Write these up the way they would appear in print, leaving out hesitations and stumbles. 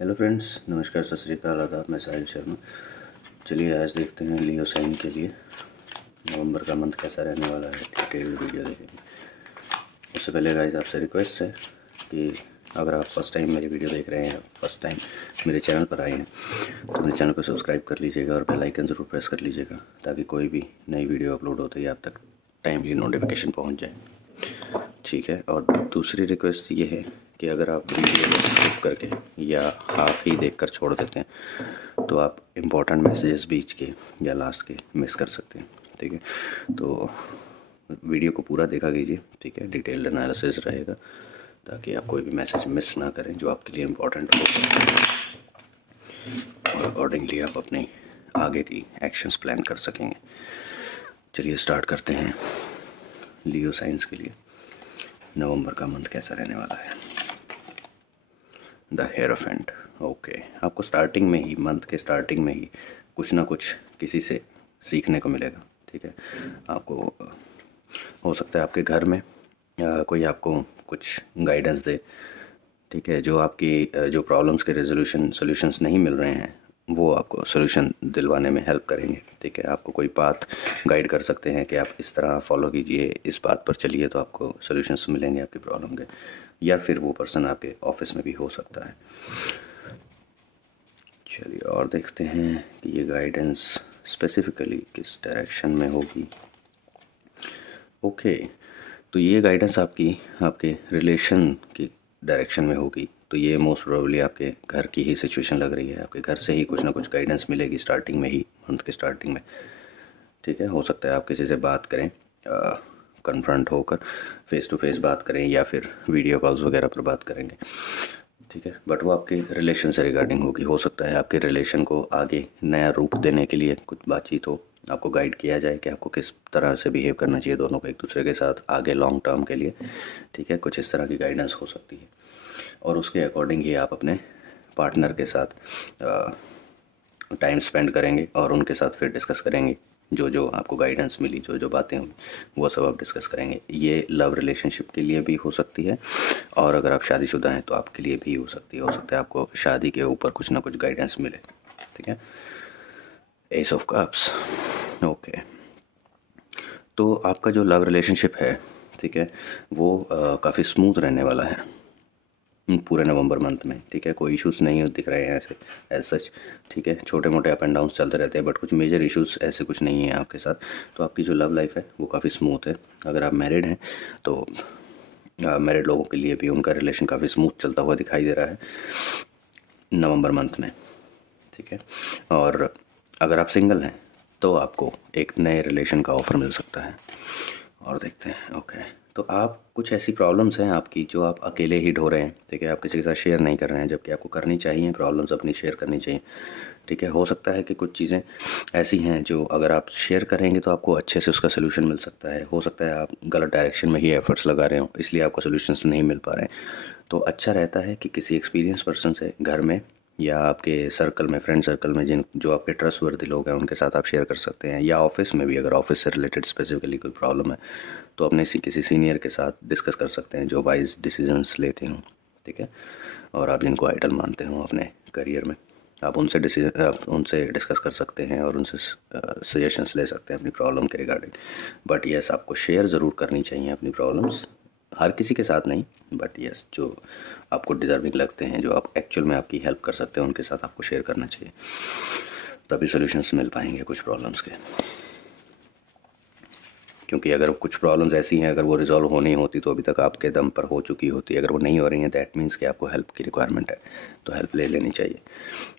Hello friends, नमस्कार, सत श्री अकाल, आदाब। मैं साहिल शर्मा। चलिए आज देखते हैं लियो साइन के लिए नवंबर का मंथ कैसा रहने वाला है। डिटेल्ड वीडियो देखेंगे। उससे पहले गाइस आपसे रिक्वेस्ट है कि अगर आप फर्स्ट टाइम मेरी वीडियो देख रहे हैं, फर्स्ट टाइम मेरे चैनल पर आए हैं, तो मेरे चैनल को सब्सक्राइब कर लीजिएगा और बेल आइकन ज़रूर प्रेस कर लीजिएगा ताकि कोई भी नई वीडियो अपलोड होते ही आप तक टाइमली नोटिफिकेशन पहुँच जाए। ठीक है। और दूसरी रिक्वेस्ट ये है कि अगर आप वीडियो को स्किप करके या हाफ ही देखकर छोड़ देते हैं तो आप इम्पोर्टेंट मैसेजेस बीच के या लास्ट के मिस कर सकते हैं। ठीक है, तो वीडियो को पूरा देखा कीजिए। ठीक है, डिटेल्ड एनालिसिस रहेगा ताकि आप कोई भी मैसेज मिस ना करें जो आपके लिए इम्पोर्टेंट हो, और अकॉर्डिंगली आप अपने आगे की एक्शंस प्लान कर सकेंगे। चलिए स्टार्ट करते हैं लियो साइंस के लिए नवंबर का मंथ कैसा रहने वाला है। The hierophant. ओके, आपको स्टार्टिंग में ही, मंथ के स्टार्टिंग में ही कुछ ना कुछ किसी से सीखने को मिलेगा। ठीक है, आपको हो सकता है आपके घर में कोई आपको कुछ गाइडेंस दे। ठीक है, जो आपकी जो प्रॉब्लम्स के सॉल्यूशंस नहीं मिल रहे हैं वो आपको सोल्यूशन दिलवाने में हेल्प करेंगे। ठीक है, आपको कोई पाथ गाइड कर सकते हैं कि आप इस तरह फॉलो कीजिए, इस बात पर चलिए तो आपको सोल्यूशंस मिलेंगे आपकी प्रॉब्लम के। या फिर वो पर्सन आपके ऑफिस में भी हो सकता है। चलिए और देखते हैं कि ये गाइडेंस स्पेसिफिकली किस डायरेक्शन में होगी। ओके, तो ये गाइडेंस आपके रिलेशन की डायरेक्शन में होगी। तो ये मोस्ट प्रोबेबली आपके घर की ही सिचुएशन लग रही है। आपके घर से ही कुछ ना कुछ गाइडेंस मिलेगी स्टार्टिंग में ही, मंथ के स्टार्टिंग में। ठीक है, हो सकता है आप किसी से बात करें, कन्फ्रंट होकर फेस टू फेस बात करें या फिर वीडियो कॉल्स वगैरह पर बात करेंगे। ठीक है, बट वो आपके रिलेशन से रिगार्डिंग होगी। हो सकता है आपके रिलेशन को आगे नया रूप देने के लिए कुछ बातचीत हो, आपको गाइड किया जाए कि आपको किस तरह से बिहेव करना चाहिए दोनों को एक दूसरे के साथ आगे लॉन्ग टर्म के लिए। ठीक है, कुछ इस तरह की गाइडेंस हो सकती है और उसके अकॉर्डिंग ही आप अपने पार्टनर के साथ टाइम स्पेंड करेंगे और उनके साथ फिर डिस्कस करेंगे जो जो आपको गाइडेंस मिली, जो जो बातें हुई वो सब आप डिस्कस करेंगे। ये लव रिलेशनशिप के लिए भी हो सकती है और अगर आप शादीशुदा हैं तो आपके लिए भी हो सकती है। हो सकता है आपको शादी के ऊपर कुछ ना कुछ गाइडेंस मिले। ठीक है, एस ऑफ कप्स। ओके, तो आपका जो लव रिलेशनशिप है, ठीक है, वो काफ़ी स्मूथ रहने वाला है पूरे नवंबर मंथ में। ठीक है, कोई इश्यूज़ नहीं दिख रहे हैं ऐसे एज सच। ठीक है, छोटे मोटे अप एंड डाउन्स चलते रहते हैं बट कुछ मेजर इश्यूज़ ऐसे कुछ नहीं है आपके साथ। तो आपकी जो लव लाइफ है वो काफ़ी स्मूथ है। अगर आप मैरिड हैं तो मैरिड लोगों के लिए भी उनका रिलेशन काफ़ी स्मूथ चलता हुआ दिखाई दे रहा है नवंबर मंथ में। ठीक है, और अगर आप सिंगल हैं तो आपको एक नए रिलेशन का ऑफ़र मिल सकता है। और देखते हैं। ओके, तो आप कुछ ऐसी प्रॉब्लम्स हैं आपकी जो आप अकेले ही ढो रहे हैं। ठीक है, आप किसी के साथ शेयर नहीं कर रहे हैं जबकि आपको करनी चाहिए, प्रॉब्लम्स अपनी शेयर करनी चाहिए। ठीक है, हो सकता है कि कुछ चीज़ें ऐसी हैं जो अगर आप शेयर करेंगे तो आपको अच्छे से उसका सोल्यूशन मिल सकता है। हो सकता है आप गलत डायरेक्शन में ही एफर्ट्स लगा रहे हो इसलिए आपको सोल्यूशंस नहीं मिल पा रहे हैं। तो अच्छा रहता है कि किसी एक्सपीरियंस पर्सन से घर में या आपके सर्कल में, फ्रेंड सर्कल में, जिन जो आपके ट्रस्टवर्दी लोग हैं उनके साथ आप शेयर कर सकते हैं। या ऑफिस में भी अगर ऑफिस से रिलेटेड स्पेसिफिकली कोई प्रॉब्लम है तो अपने किसी सीनियर के साथ डिस्कस कर सकते हैं जो वाइज डिसीजंस लेते हों। ठीक है, और आप जिनको आइडल मानते हो अपने करियर में, आप उनसे डिस्कस कर सकते हैं और उनसे सजेशंस ले सकते हैं अपनी प्रॉब्लम के रिगार्डिंग। बट यस, आपको शेयर ज़रूर करनी चाहिए अपनी प्रॉब्लम्स, हर किसी के साथ नहीं, बट यस जो आपको डिज़र्विंग लगते हैं, जो आप एक्चुअल में आपकी हेल्प कर सकते हैं, उनके साथ आपको शेयर करना चाहिए, तभी सॉल्यूशंस मिल पाएंगे कुछ प्रॉब्लम्स के। क्योंकि अगर कुछ प्रॉब्लम्स ऐसी हैं, अगर वो रिजॉल्व होनी होती तो अभी तक आपके दम पर हो चुकी होती। अगर वो नहीं हो रही हैं दैट मीन्स कि आपको हेल्प की रिक्वायरमेंट है, तो हेल्प ले लेनी चाहिए।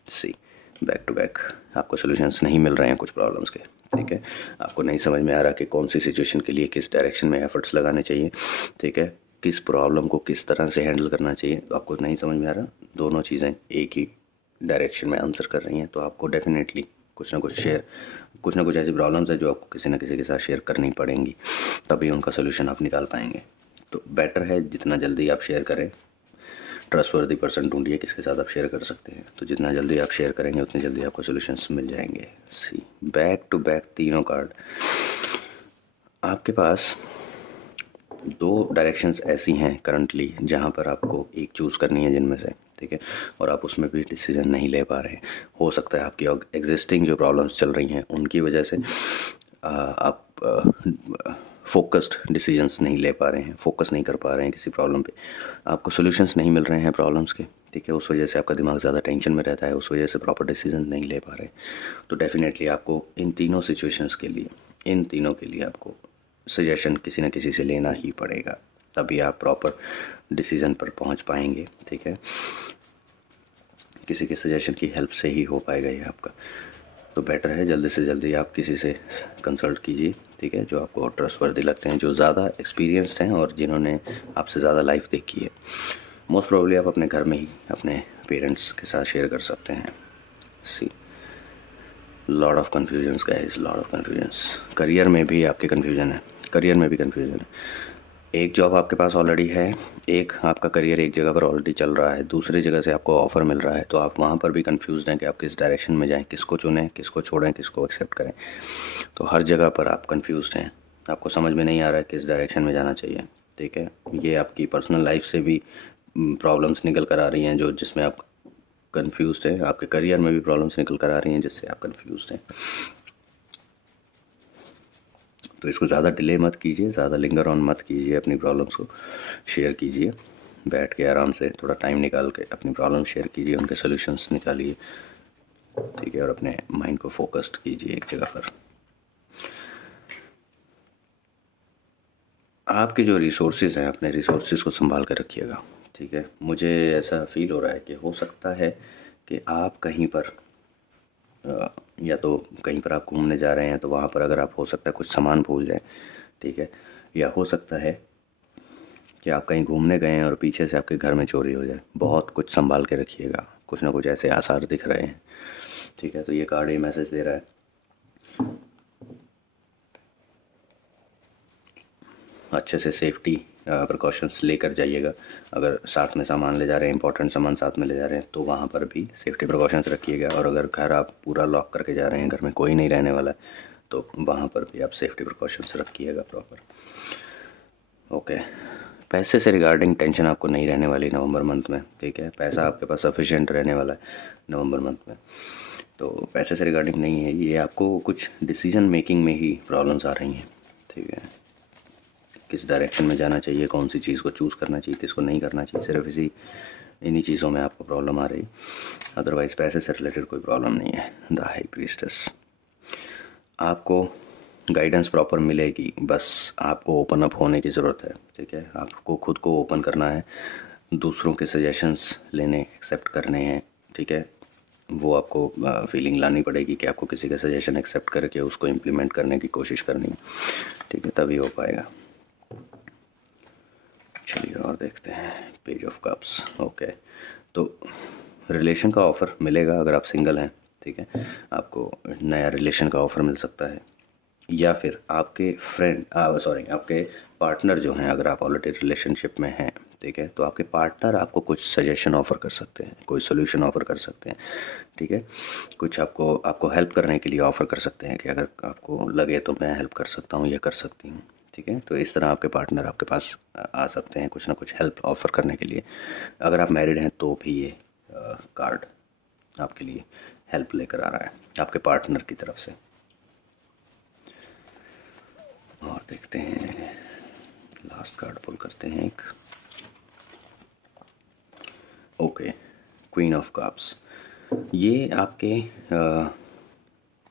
सी, बैक टू बैक आपको सॉल्यूशंस नहीं मिल रहे हैं कुछ प्रॉब्लम्स के। ठीक है, आपको नहीं समझ में आ रहा कि कौन सी सिचुएशन के लिए किस डायरेक्शन में एफर्ट्स लगाने चाहिए। ठीक है, किस प्रॉब्लम को किस तरह से हैंडल करना चाहिए, तो आपको नहीं समझ में आ रहा, दोनों चीज़ें एक ही डायरेक्शन में आंसर कर रही हैं, तो आपको डेफिनेटली कुछ ना कुछ ऐसी प्रॉब्लम्स है जो आपको किसी न किसी के साथ शेयर करनी पड़ेंगी, तभी उनका सोल्यूशन आप निकाल पाएंगे। तो बेटर है जितना जल्दी आप शेयर करें, ट्रस्टवर्दी पर्सन ढूंढिए किसके साथ आप शेयर कर सकते हैं। तो जितना जल्दी आप शेयर करेंगे उतनी जल्दी आपको सोल्यूशंस मिल जाएंगे। सी, बैक टू बैक तीनों कार्ड आपके पास। दो डायरेक्शंस ऐसी हैं करंटली जहां पर आपको एक चूज़ करनी है जिनमें से। ठीक है, और आप उसमें भी डिसीजन नहीं ले पा रहे हैं। हो सकता है आपकी एग्जिस्टिंग जो प्रॉब्लम्स चल रही हैं उनकी वजह से आप फोकस्ड डिसीजंस नहीं ले पा रहे हैं, फोकस नहीं कर पा रहे हैं किसी प्रॉब्लम पे, आपको सॉल्यूशंस नहीं मिल रहे हैं प्रॉब्लम्स के, ठीक है। उस वजह से आपका दिमाग ज़्यादा टेंशन में रहता है, उस वजह से प्रॉपर डिसीजन नहीं ले पा रहे। तो डेफिनेटली आपको इन तीनों सिचुएशंस के लिए, इन तीनों के लिए आपको सजेशन किसी न किसी से लेना ही पड़ेगा, तभी आप प्रॉपर डिसीजन पर पहुंच पाएंगे, ठीक है। किसी के सजेशन की हेल्प से ही हो पाएगा ये आपका। तो बेटर है जल्दी से जल्दी आप किसी से कंसल्ट कीजिए, ठीक है, जो आपको ट्रस्टवर्दी लगते हैं, जो ज़्यादा एक्सपीरियंस्ड हैं और जिन्होंने आपसे ज़्यादा लाइफ देखी है। मोस्ट प्रोबेबली आप अपने घर में ही अपने पेरेंट्स के साथ शेयर कर सकते हैं। See lot of confusions guys, lot of confusions. Career में भी आपके कन्फ्यूजन है, करियर में भी कन्फ्यूजन है। एक जॉब आपके पास ऑलरेडी है, एक आपका करियर एक जगह पर ऑलरेडी चल रहा है, दूसरी जगह से आपको ऑफ़र मिल रहा है, तो आप वहाँ पर भी कंफ्यूज हैं कि आप किस डायरेक्शन में जाएं, किसको चुनें, किसको छोड़ें, किसको एक्सेप्ट करें। तो हर जगह पर आप कंफ्यूज हैं, आपको समझ में नहीं आ रहा है किस डायरेक्शन में जाना चाहिए, ठीक है। ये आपकी पर्सनल लाइफ से भी प्रॉब्लम्स निकल कर आ रही हैं जो जिसमें आप कंफ्यूज हैं, आपके करियर में भी प्रॉब्लम्स निकल कर आ रही हैं जिससे आप कंफ्यूज हैं। तो इसको ज़्यादा डिले मत कीजिए, ज़्यादा लिंगर ऑन मत कीजिए, अपनी प्रॉब्लम्स को शेयर कीजिए, बैठ के आराम से थोड़ा टाइम निकाल के अपनी प्रॉब्लम शेयर कीजिए, उनके सॉल्यूशंस निकालिए, ठीक है, और अपने माइंड को फोकस्ड कीजिए एक जगह पर। आपके जो रिसोर्सेज हैं, अपने रिसोर्सेज को संभाल कर रखिएगा, ठीक है। मुझे ऐसा फील हो रहा है कि हो सकता है कि आप कहीं पर या तो कहीं पर आप घूमने जा रहे हैं तो वहाँ पर अगर आप हो सकता है कुछ सामान भूल जाएं, ठीक है, या हो सकता है कि आप कहीं घूमने गए हैं और पीछे से आपके घर में चोरी हो जाए। बहुत कुछ संभाल के रखिएगा, कुछ ना कुछ ऐसे आसार दिख रहे हैं, ठीक है। तो ये कार्ड ये मैसेज दे रहा है, अच्छे से सेफ्टी प्रिकॉशंस लेकर जाइएगा। अगर साथ में सामान ले जा रहे हैं, इंपॉर्टेंट सामान साथ में ले जा रहे हैं, तो वहाँ पर भी सेफ्टी प्रिकॉशंस रखिएगा। और अगर घर आप पूरा लॉक करके जा रहे हैं, घर में कोई नहीं रहने वाला है, तो वहाँ पर भी आप सेफ्टी प्रिकॉशंस रखिएगा प्रॉपर, ओके। पैसे से रिगार्डिंग टेंशन आपको नहीं रहने वाली नवंबर मंथ में, ठीक है। पैसा आपके पास सफिशिएंट रहने वाला है नवंबर मंथ में, तो पैसे से रिगार्डिंग नहीं है ये। आपको कुछ डिसीजन मेकिंग में ही प्रॉब्लम्स आ रही हैं, ठीक है। किस डायरेक्शन में जाना चाहिए, कौन सी चीज़ को चूज़ करना चाहिए, किसको नहीं करना चाहिए, सिर्फ इन्हीं चीज़ों में आपको प्रॉब्लम आ रही। अदरवाइज़ पैसे से रिलेटेड कोई प्रॉब्लम नहीं है। द हाई प्रीस्टेस, आपको गाइडेंस प्रॉपर मिलेगी, बस आपको ओपन अप होने की ज़रूरत है, ठीक है। आपको खुद को ओपन करना है, दूसरों के सजेशंस लेने, एक्सेप्ट करने हैं, ठीक है। वो आपको फीलिंग लानी पड़ेगी कि आपको किसी का सजेशन एक्सेप्ट करके उसको इम्प्लीमेंट करने की कोशिश करनी है, ठीक है, तभी हो पाएगा। चलिए और देखते हैं, पेज ऑफ कप्स, ओके। तो रिलेशन का ऑफ़र मिलेगा अगर आप सिंगल हैं, ठीक है। आपको नया रिलेशन का ऑफ़र मिल सकता है, या फिर आपके आपके पार्टनर जो हैं, अगर आप ऑलरेडी रिलेशनशिप में हैं, ठीक है, तो आपके पार्टनर आपको कुछ सजेशन ऑफ़र कर सकते हैं, कोई सोल्यूशन ऑफ़र कर सकते हैं, ठीक है। कुछ आपको हेल्प करने के लिए ऑफ़र कर सकते हैं कि अगर आपको लगे तो मैं हेल्प कर सकता हूँ या कर सकती हूँ, ठीक है। तो इस तरह आपके पार्टनर आपके पास आ सकते हैं कुछ ना कुछ हेल्प ऑफ़र करने के लिए। अगर आप मैरिड हैं तो भी ये कार्ड आपके लिए हेल्प लेकर आ रहा है आपके पार्टनर की तरफ से। और देखते हैं, लास्ट कार्ड पुल करते हैं एक, ओके, क्वीन ऑफ कप्स। ये आपके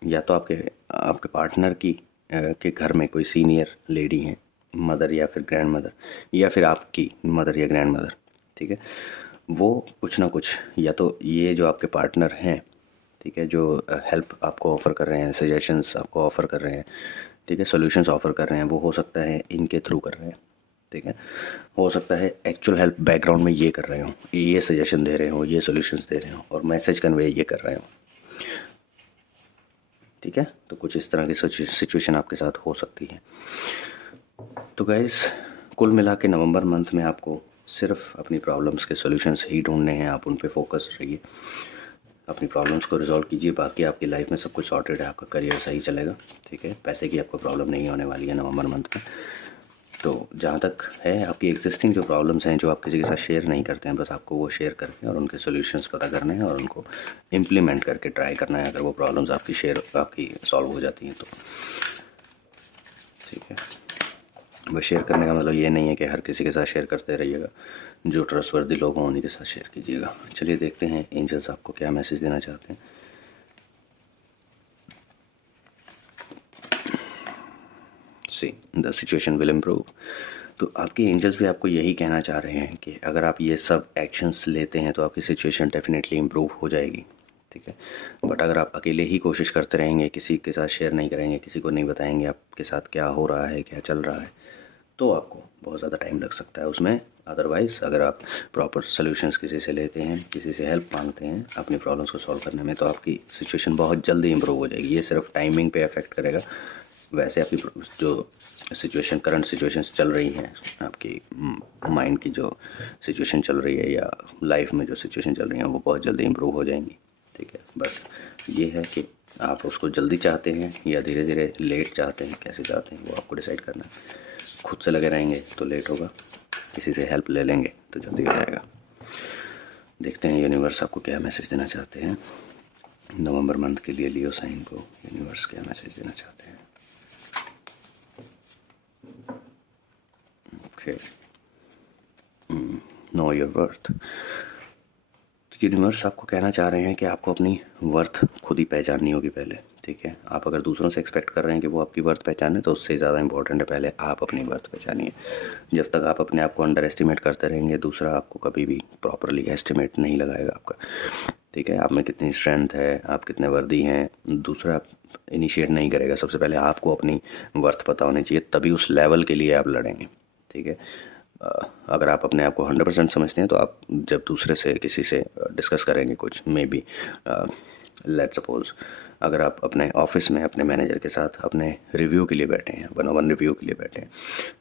या तो आपके पार्टनर के घर में कोई सीनियर लेडी हैं, मदर या फिर ग्रैंड मदर, या फिर आपकी मदर या ग्रैंड मदर, ठीक है। वो कुछ ना कुछ, या तो ये जो आपके पार्टनर हैं, ठीक है, जो हेल्प आपको ऑफ़र कर रहे हैं, सजेशंस आपको ऑफ़र कर रहे हैं, ठीक है, सॉल्यूशंस ऑफ़र कर रहे हैं, वो हो सकता है इनके थ्रू कर रहे हैं, ठीक है। हो सकता है एक्चुअल हेल्प बैकग्राउंड में ये कर रहे हो, ये सजेशन दे रहे हो, ये सॉल्यूशंस दे रहे हो, और मैसेज कन्वे ये कर रहे हो, ठीक है। तो कुछ इस तरह की सिचुएशन आपके साथ हो सकती है। तो गाइज़, कुल मिला के नवंबर मंथ में आपको सिर्फ अपनी प्रॉब्लम्स के सॉल्यूशंस ही ढूंढने हैं, आप उन पे फोकस रहिए, अपनी प्रॉब्लम्स को रिजॉल्व कीजिए, बाकी आपकी लाइफ में सब कुछ सॉर्टेड है, आपका करियर सही चलेगा, ठीक है। पैसे की आपको प्रॉब्लम नहीं होने वाली है नवंबर मंथ में। तो जहाँ तक है आपकी एग्जिस्टिंग जो प्रॉब्लम्स हैं जो आप किसी के साथ शेयर नहीं करते हैं, बस आपको वो शेयर करके और उनके सॉल्यूशंस पता करने हैं और उनको इम्प्लीमेंट करके ट्राई करना है। अगर वो प्रॉब्लम्स आपकी सॉल्व हो जाती हैं तो ठीक है। बस शेयर करने का मतलब ये नहीं है कि हर किसी के साथ शेयर करते रहिएगा, जो ट्रस्टवर्दी लोग हों उन्हीं के साथ शेयर कीजिएगा। चलिए देखते हैं एंजल्स आपको क्या मैसेज देना चाहते हैं। See the situation will improve. तो आपके एंजल्स भी आपको यही कहना चाह रहे हैं कि अगर आप ये सब एक्शंस लेते हैं तो आपकी सिचुएशन डेफिनेटली इम्प्रूव हो जाएगी, ठीक है। बट अगर आप अकेले ही कोशिश करते रहेंगे, किसी के साथ शेयर नहीं करेंगे, किसी को नहीं बताएंगे आपके साथ क्या हो रहा है, क्या चल रहा है, तो आपको बहुत ज़्यादा टाइम लग सकता है उसमें। अदरवाइज़ अगर आप प्रॉपर सोल्यूशंस किसी से लेते हैं, किसी से हेल्प मांगते हैं अपनी प्रॉब्लम्स को सॉल्व करने में, तो आपकी सिचुएशन बहुत जल्दी इंप्रूव हो जाएगी। ये सिर्फ टाइमिंग पे अफेक्ट करेगा। वैसे आपकी जो सिचुएशन, करंट सिचुएशंस चल रही हैं, आपकी माइंड की जो सिचुएशन चल रही है या लाइफ में जो सिचुएशन चल रही है, वो बहुत जल्दी इंप्रूव हो जाएंगी, ठीक है। बस ये है कि आप उसको जल्दी चाहते हैं या धीरे धीरे लेट चाहते हैं, कैसे चाहते हैं वो आपको डिसाइड करना है। खुद से लगे रहेंगे तो लेट होगा, किसी से हेल्प ले लेंगे तो जल्दी हो जाएगा। देखते हैं यूनिवर्स आपको क्या मैसेज देना चाहते हैं नवंबर मंथ के लिए। लियो साइन को यूनिवर्स क्या मैसेज देना चाहते हैं। Okay, know your worth. तो यूनिवर्स आपको कहना चाह रहे हैं कि आपको अपनी वर्थ खुद ही पहचाननी होगी पहले, ठीक है। आप अगर दूसरों से एक्सपेक्ट कर रहे हैं कि वो आपकी वर्थ पहचाने, तो उससे ज़्यादा इंपॉर्टेंट है पहले आप अपनी वर्थ पहचानिए। जब तक आप अपने आप को अंडर एस्टिमेट करते रहेंगे, दूसरा आपको कभी भी प्रॉपरली एस्टिमेट नहीं लगाएगा आपका, ठीक है। आप में कितनी स्ट्रेंथ है, आप कितने वर्दी हैं, दूसरा इनिशिएट नहीं करेगा। सबसे पहले आपको अपनी वर्थ पता होनी चाहिए, तभी उस लेवल के लिए आप लड़ेंगे, ठीक है। अगर आप अपने आप को 100% समझते हैं तो आप जब दूसरे से किसी से डिस्कस करेंगे कुछ, मे बी लेट सपोज अगर आप अपने ऑफिस में अपने मैनेजर के साथ अपने रिव्यू के लिए बैठे हैं, 1-on-1 रिव्यू के लिए बैठे हैं,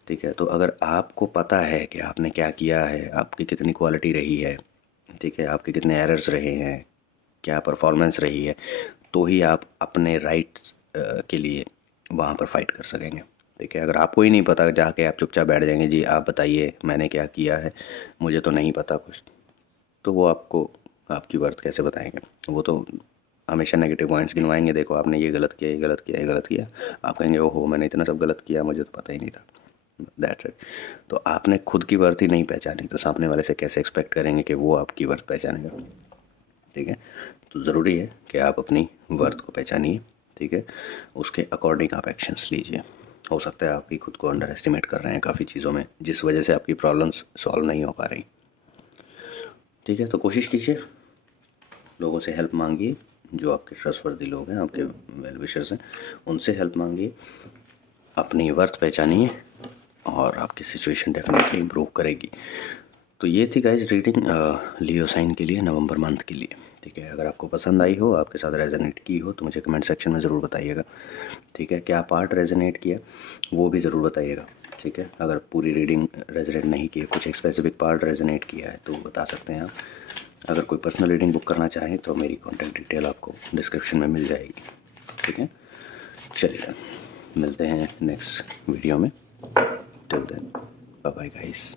ठीक है, तो अगर आपको पता है कि आपने क्या किया है, आपकी कितनी क्वालिटी रही है, ठीक है, आपके कितने एरर्स रहे हैं, क्या परफॉर्मेंस रही है, तो ही आप अपने राइट्स के लिए वहाँ पर फाइट कर सकेंगे, ठीक है। अगर आपको ही नहीं पता, जाके आप चुपचाप बैठ जाएंगे, जी आप बताइए मैंने क्या किया है, मुझे तो नहीं पता कुछ, तो वो आपको आपकी वर्थ कैसे बताएंगे। वो तो हमेशा नेगेटिव पॉइंट्स गिनवाएंगे, देखो आपने ये गलत किया, ये गलत किया, ये गलत किया। आप कहेंगे ओहो मैंने इतना सब गलत किया, मुझे तो पता ही नहीं था। That's it. तो आपने खुद की वर्थ ही नहीं पहचानी, तो सामने वाले से कैसे एक्सपेक्ट करेंगे कि वो आपकी वर्थ पहचानेगा, ठीक है। तो ज़रूरी है कि आप अपनी वर्थ को पहचानिए, ठीक है। उसके अकॉर्डिंग आप एक्शंस लीजिए। हो सकता है आप ही खुद को अंडर एस्टिमेट कर रहे हैं काफ़ी चीज़ों में, जिस वजह से आपकी प्रॉब्लम्स सॉल्व नहीं हो पा रही, ठीक है। तो कोशिश कीजिए, लोगों से हेल्प मांगिए, जो आपके ट्रस्टवर्दी लोग हैं, आपके वेल विशर्स हैं, उनसे हेल्प मांगिए, अपनी वर्थ पहचानिए और आपकी सिचुएशन डेफिनेटली इम्प्रूव करेगी। तो ये थी गाइज रीडिंग लियो साइन के लिए नवंबर मंथ के लिए, ठीक है। अगर आपको पसंद आई हो, आपके साथ रेजोनेट की हो, तो मुझे कमेंट सेक्शन में ज़रूर बताइएगा, ठीक है। क्या पार्ट रेजोनेट किया वो भी ज़रूर बताइएगा, ठीक है। अगर पूरी रीडिंग रेजोनेट नहीं की है, कुछ एक स्पेसिफिक पार्ट रेजोनेट किया है तो बता सकते हैं आप। अगर कोई पर्सनल रीडिंग बुक करना चाहें तो मेरी कॉन्टैक्ट डिटेल आपको डिस्क्रिप्शन में मिल जाएगी, ठीक है। चलिए मिलते हैं नेक्स्ट वीडियो में, till then bye bye guys.